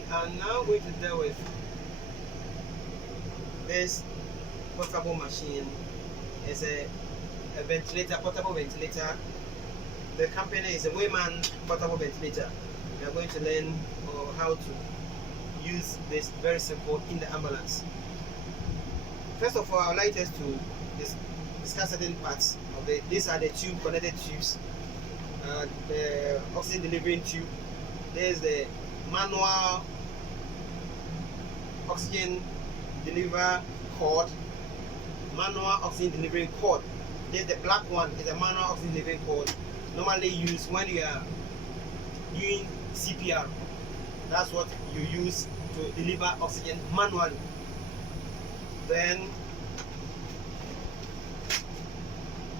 we are now going to deal with this portable machine. It's a ventilator, portable ventilator. The company is a Wayman portable ventilator. We are going to learn how to use this very simple in the ambulance. First of all, I would like us to discuss certain parts of it. These are the connected tubes. The oxygen delivering tube. There's the manual oxygen deliver cord. Manual oxygen delivering cord. There's the black one. Is a manual oxygen delivering cord. Normally used when you are doing CPR. That's what you use to deliver oxygen manually. Then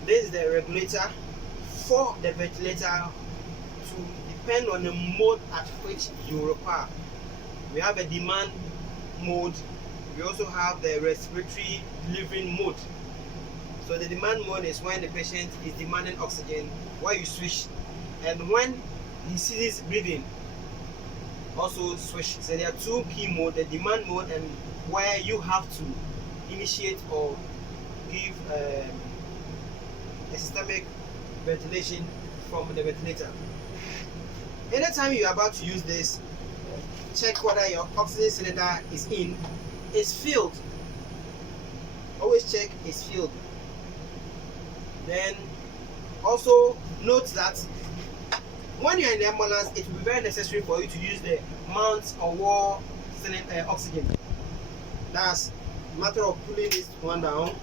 this is the regulator for the ventilator to depend on the mode at which you require. We have a demand mode. We also have the respiratory delivering mode. So the demand mode is when the patient is demanding oxygen, where you switch, and when he ceases breathing, also switch. So there are two key modes: the demand mode and where you have to initiate or give a systemic ventilation from the ventilator. Anytime you are about to use this, check whether your oxygen cylinder is filled. Always check it's filled. Then also note that when you are in the ambulance, it will be very necessary for you to use the mount or wall oxygen. That's a matter of pulling this one down.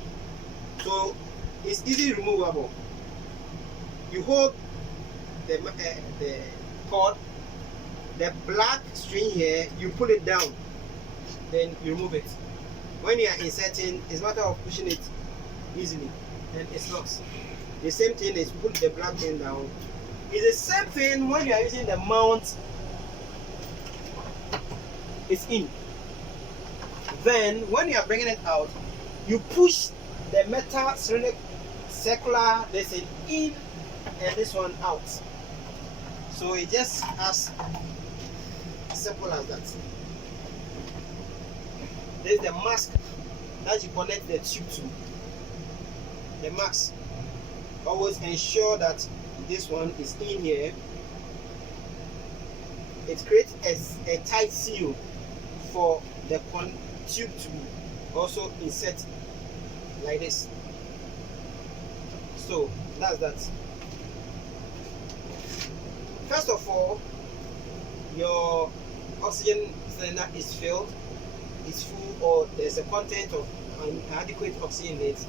So it's easily removable. You hold the cord, the black string here, you pull it down, then you remove it. When you are inserting, it's a matter of pushing it easily, and it's lost. The same thing is put the black thing down. It's the same thing when you are using the mount. It's in. Then when you are bringing it out, you push the metal circular this in and this one out. So it just as simple as that. There's the mask that you connect the tube to. The mask. Always ensure that this one is in here. It creates a tight seal for the tube to also insert like this. So that's that. First of all, your oxygen cylinder is filled, it's full, or there's a content of inadequate oxygen in it.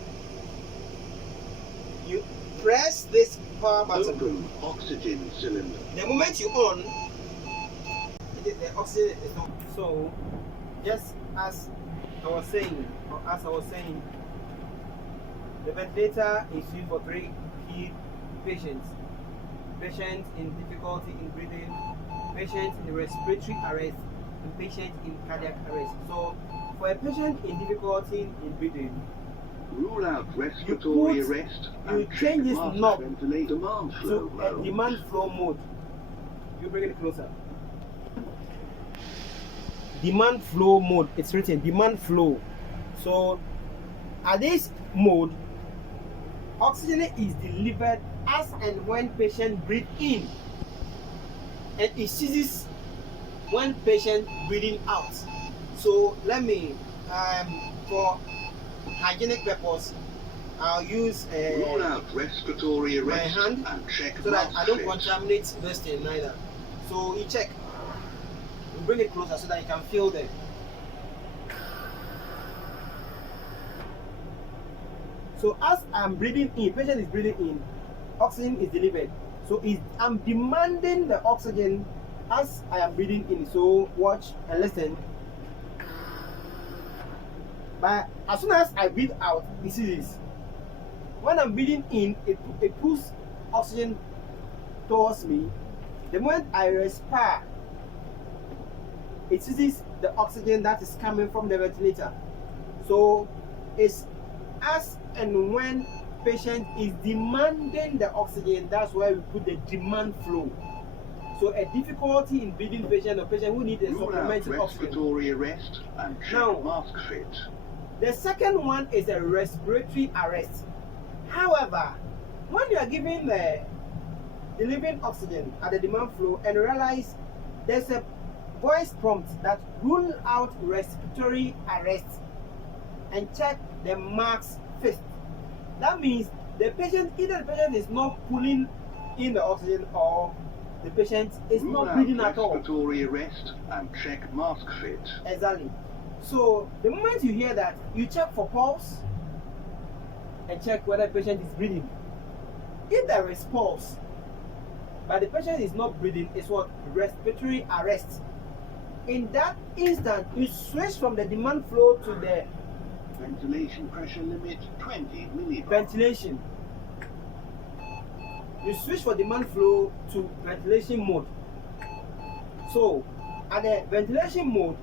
You press this power button. Open oxygen cylinder. The moment you on, the oxygen is on. So, just as I was saying, the ventilator is used for three key patients: patient in difficulty in breathing, patient in respiratory arrest, and patient in cardiac arrest. So, for a patient in difficulty in breathing, rule out respiratory arrest and change this knob ventilate demand flow to a demand flow mode. You bring it closer. Demand flow mode. It's written demand flow. So at this mode, oxygen is delivered as and when patient breathe in, and it ceases when patient breathing out. So let me for hygienic purpose, I'll use rule out respiratory my arrest hand and check so that I don't fit. contaminate this thing neither. So you check. You bring it closer so that you can feel them. So as I'm breathing in, patient is breathing in, oxygen is delivered. So I'm demanding the oxygen as I am breathing in. So watch and listen. But as soon as I breathe out, you see this. When I'm breathing in, it pulls oxygen towards me. The moment I respire, it seizes the oxygen that is coming from the ventilator. So it's as and when patient is demanding the oxygen, that's where we put the demand flow. So a difficulty in breathing patient or patient who needs a Rule out supplementary oxygen. respiratory arrest and check Now, mask fit. The second one is a respiratory arrest. However, when you are giving delivering oxygen at the demand flow and realize there's a voice prompt that rule out respiratory arrest and check the mask fit. That means either the patient is not pulling in the oxygen or the patient is Rule not out breathing at all. respiratory arrest and check mask fit. Exactly. So the moment you hear that, you check for pulse and check whether the patient is breathing. If there is pulse, but the patient is not breathing, it's what? Respiratory arrest. In that instant, you switch from the demand flow to the Ventilation pressure limit 20 millibar. ventilation. You switch from demand flow to ventilation mode. So, at the ventilation mode,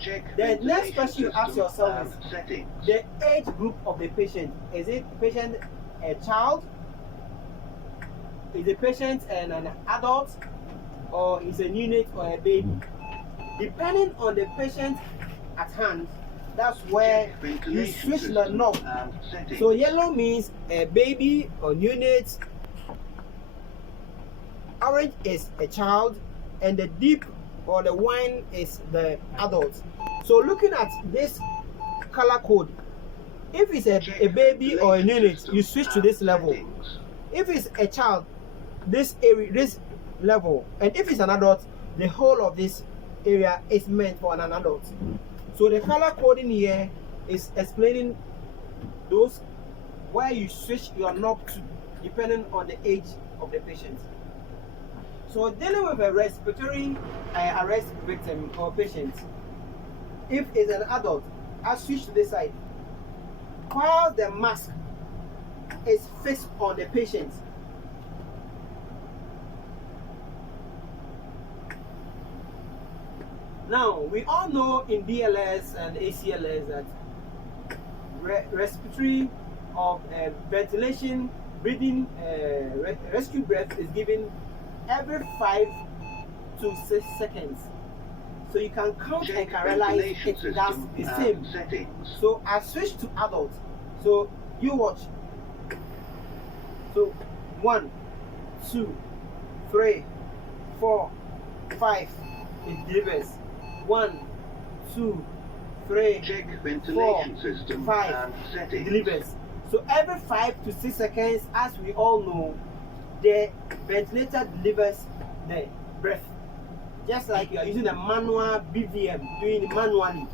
Check the next ventilation question you ask system yourself and is settings. the age group of the patient. Is it patient a child? Is the patient an adult? Or is a neonate or a baby? Depending on the patient at hand, that's where Check you ventilation switch the system knob. and settings. So yellow means a baby or neonate. Orange is a child, and the deep or the wine is the adult. So looking at this color code, if it's a baby or a neonate, you switch to this level. Settings. If it's a child, this area, this level, and if it's an adult, the whole of this area is meant for an adult. So the color coding here is explaining those where you switch your knob to depending on the age of the patient. So dealing with a respiratory arrest victim or patient, if it's an adult, I switch to this side. While the mask is fixed on the patient, now we all know in BLS and ACLS that respiratory of ventilation, breathing, rescue breath is given every 5 to 6 seconds. So you can count Check and can realize ventilation it does system the and same. settings. So I switch to adult. So you watch. So 1, 2, 3, 4, 5. It delivers. 1, 2, 3, Check ventilation 4, system 5. and settings. Delivers. So every 5 to 6 seconds, as we all know, the ventilator delivers the breath. Just like you are using a manual BVM, doing it manually.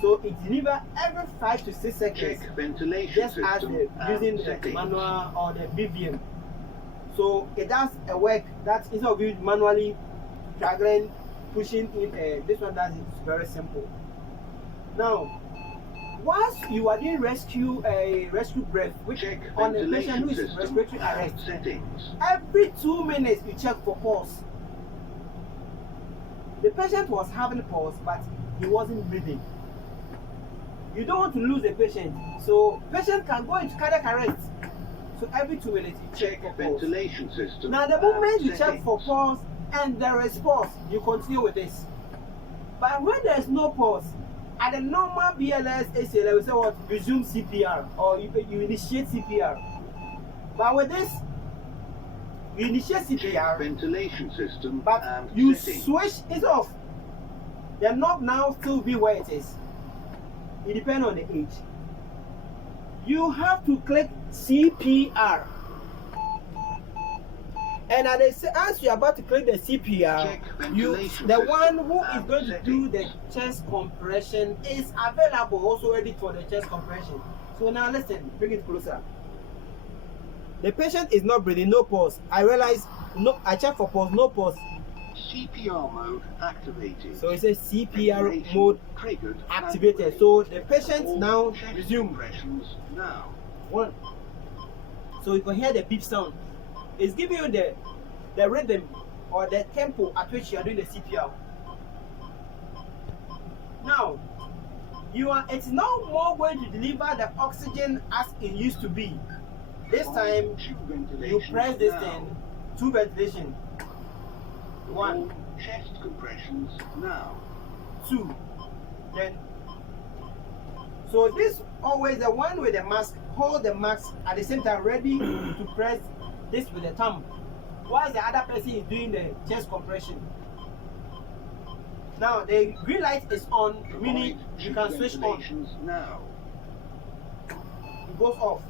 So it delivers every 5 to 6 seconds, Check ventilation just as system using and the settings. manual or the BVM. So it does a work that instead of you manually struggling, pushing in, this one does it very simple. Now, once you are doing rescue breath, which Check on a patient ventilation who is system respiratory and arrest, settings. every 2 minutes you check for pulse. The patient was having pulse, but he wasn't breathing. You don't want to lose the patient, so patient can go into cardiac arrest. So every 2 minutes you check for pulse. Ventilation system. Now the and moment you check settings. for pulse and there is pulse, you continue with this. But when there is no pulse, at the normal BLS ACLS, we say what? Resume CPR or you initiate CPR. But with this, you initiate Check CPR, ventilation system but and you settings. switch it off. The knob now still be where it is. It depends on the age. You have to click CPR. And as you're about to click the CPR, Check you ventilation the system one who is and going to do the settings. chest compression is available, also ready for the chest compression. So now listen, bring it closer. The patient is not breathing, no pulse. I realize, no, I check for pulse, no pulse. CPR mode activated. So it says CPR Ventilation mode triggered and activated. ready. So the patient All now chest resume. compressions now. 1. So you can hear the beep sound. It's giving you the rhythm or the tempo at which you are doing the CPR. Now, it's no more going to deliver the oxygen as it used to be. This time, Two you ventilations press this now. thing, 2 ventilation. 1, Perform chest compressions now. 2, then. So this always the one with the mask, hold the mask at the same time, ready to press this with the thumb, whilst the other person is doing the chest compression. Now the green light is on, meaning you can switch on. Now. It goes off.